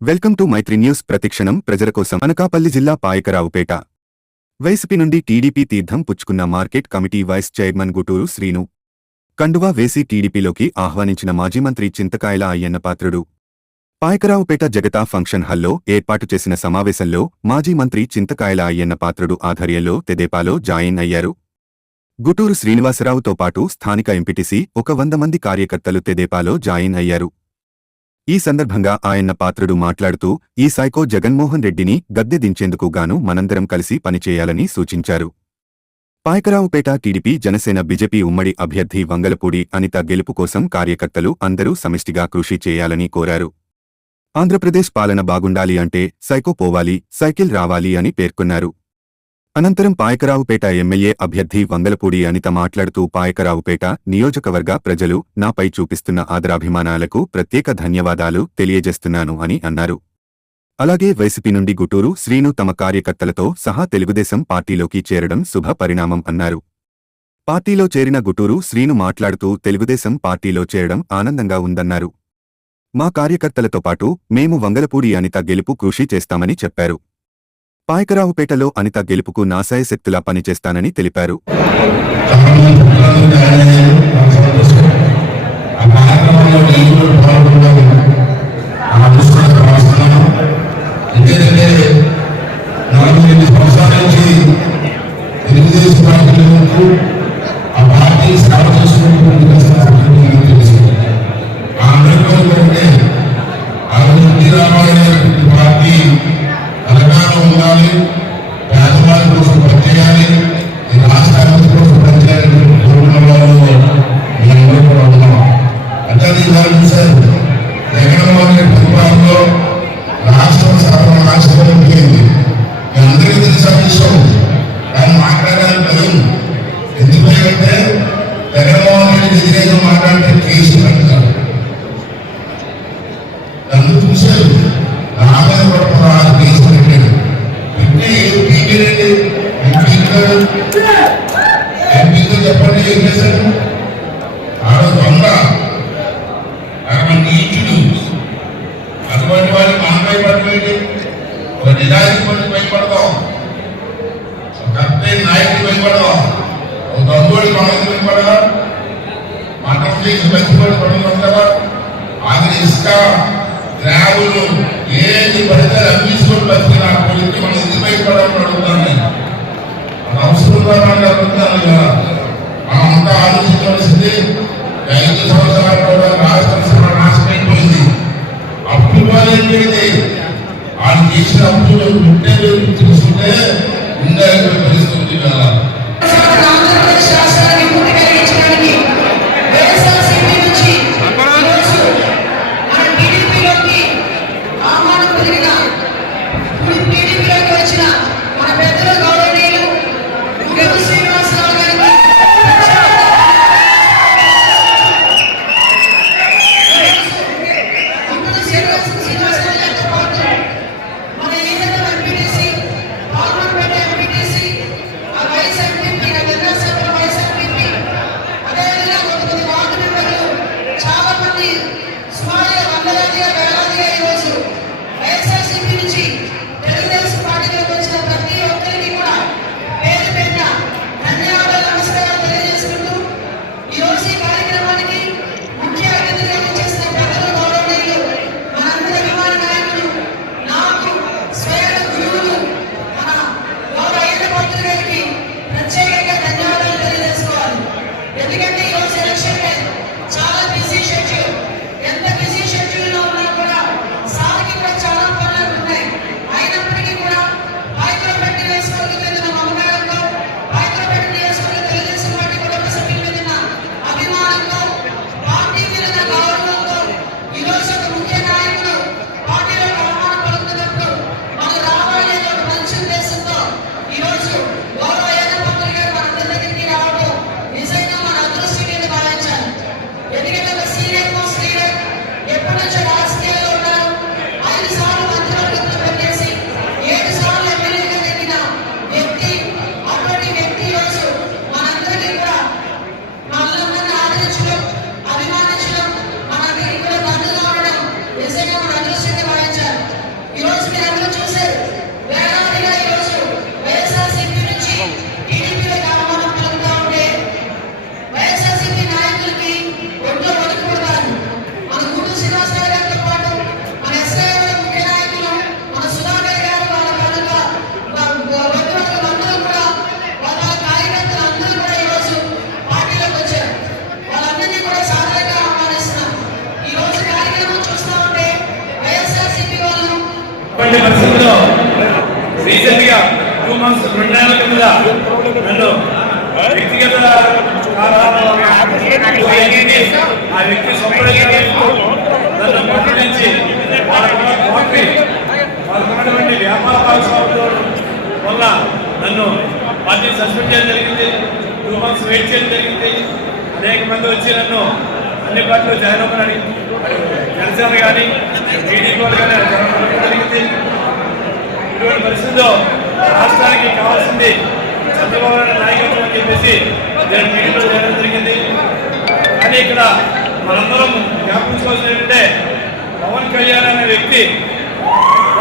Welcome to Mythri news. ప్రతిక్షణం ప్రజల కోసం. అనకాపల్లి జిల్లా పాయకరావుపేట వైసీపీ నుండి టీడీపీ తీర్థం పుచ్చుకున్న market committee vice chairman Guturu Srinu కండువా వేసి టీడీపీలోకి ఆహ్వానించిన మాజీ మంత్రి చింతకాయల అయ్యన్నపాత్రుడు. పాయకరావుపేట జగతా ఫంక్షన్ హాల్లో ఏర్పాటు చేసిన సమావేశంలో మాజీ మంత్రి చింతకాయల అయ్యన్నపాత్రుడు ఆధ్వర్యంలో తెదేపాలో జాయిన్ అయ్యారు. గుటూరు శ్రీనివాసరావుతో పాటు స్థానిక ఎంపీటీసీ 100 మంది కార్యకర్తలు తెదేపాలో జాయిన్ అయ్యారు. ఈ సందర్భంగా అయ్యన్నపాత్రుడు మాట్లాడుతూ ఈ సైకో జగన్మోహన్ రెడ్డిని గద్దె దించేందుకు గాను మనందరం కలిసి పనిచేయాలని సూచించారు. పాయకరావుపేట టీడీపీ జనసేన బీజేపీ ఉమ్మడి అభ్యర్థి వంగలపూడి అనిత గెలుపు కోసం కార్యకర్తలు అందరూ సమిష్టిగా కృషి చేయాలని కోరారు. ఆంధ్రప్రదేశ్ పాలన బాగుండాలి అంటే సైకో పోవాలి, సైకిల్ రావాలి అని పేర్కొన్నారు. అనంతరం పాయకరావుపేట ఎమ్మెల్యే అభ్యర్థి వంగలపూడి అనిత మాట్లాడుతూ పాయకరావుపేట నియోజకవర్గ ప్రజలు నాపై చూపిస్తున్న ఆదరాభిమానాలకు ప్రత్యేక ధన్యవాదాలు తెలియజేస్తున్నాను అని అన్నారు. అలాగే వైసీపీ నుండి గుటూరు శ్రీను తమ కార్యకర్తలతో సహా తెలుగుదేశం పార్టీలోకి చేరడం శుభ పరిణామం అన్నారు. పార్టీలో చేరిన గుటూరు శ్రీను మాట్లాడుతూ తెలుగుదేశం పార్టీలో చేరడం ఆనందంగా ఉందన్నారు. మా కార్యకర్తలతో పాటు మేము వంగలపూడి అనిత గెలుపు కృషి చేస్తామని చెప్పారు. పాయకరావుపేటలో అనిత గెలుపుకు నాసాయశక్తులా పనిచేస్తానని తెలిపారు. చెప్పండి ఏం చేశారు? అటువంటి వారికి మనం భయపడలేదు. ఒక నిజాయితీ పనికి భయపడదాం, కరెక్ట్ నాయకుడికి భయపడదాం, ఒక దొంగోడి పనులకు భయపడదా, మటం చేసి బతికోడి పనులు ఉంటారా, అది ఇసుక గ్రావులు ఏది పడితే అమ్మీసుకొని బతికిన కొలికి మనం ఎందుకు భయపడాలని అడుగుతాను. నేను అది అవసరంగా అడుగుతాను కదా. మనం అంతా ఆలోచించవలసింది 5 సంవత్సరాల రాష్ట్ర నాశనమైపోయింది. అప్పులు వాళ్ళైపోయింది. వాళ్ళు చేసిన అప్పులు ఉంటే చూస్తుంటే ఉండే పరిస్థితి కదా. ఇటువంటి పరిస్థితుల్లో రీసెంట్ గా 2 months 2 నెలల కింద నన్ను వ్యక్తిగత ఆ వ్యక్తి సంప్రదించి నన్ను మందలించి వాళ్ళకున్నటువంటి వ్యాపార భాగస్వాముల వల్ల నన్ను పార్టీ సస్పెండ్ చేయడం జరిగింది. 2 months వెయిట్ చేయడం జరిగింది. అనేక మంది వచ్చి నన్ను అన్ని పార్టీలో జాయిన్ అవ్వమని జనసేన కానీ టీడీపీ వాళ్ళు కానీ జరగడం జరిగింది. ఇటువంటి పరిస్థితుల్లో రాష్ట్రానికి కావాల్సింది చంద్రబాబు నాయుడు నాయకత్వం అని చెప్పేసి నేను టీడీపీలో చేయడం జరిగింది. కానీ ఇక్కడ మనందరం జ్ఞాపించుకోవాల్సింది ఏంటంటే పవన్ కళ్యాణ్ అనే వ్యక్తి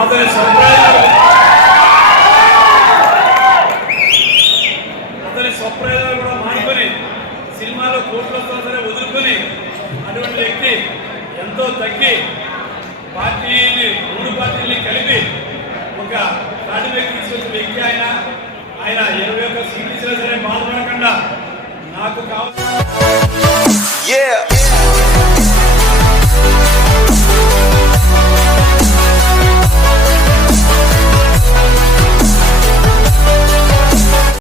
అతని స్వప్రయోజనాలు కూడా మానుకొని సినిమాలో కోట్లతో సరే వదులుకొని అటువంటి వ్యక్తి ఎంతో తగ్గి పార్టీని 3 పార్టీల్ని కలిపి ఒక పార్టీ వ్యక్తి తీసుకొచ్చిన వ్యక్తి ఆయన 21 సీట్లు ఇచ్చినా సరే బాధపడకుండా నాకు కావాలి.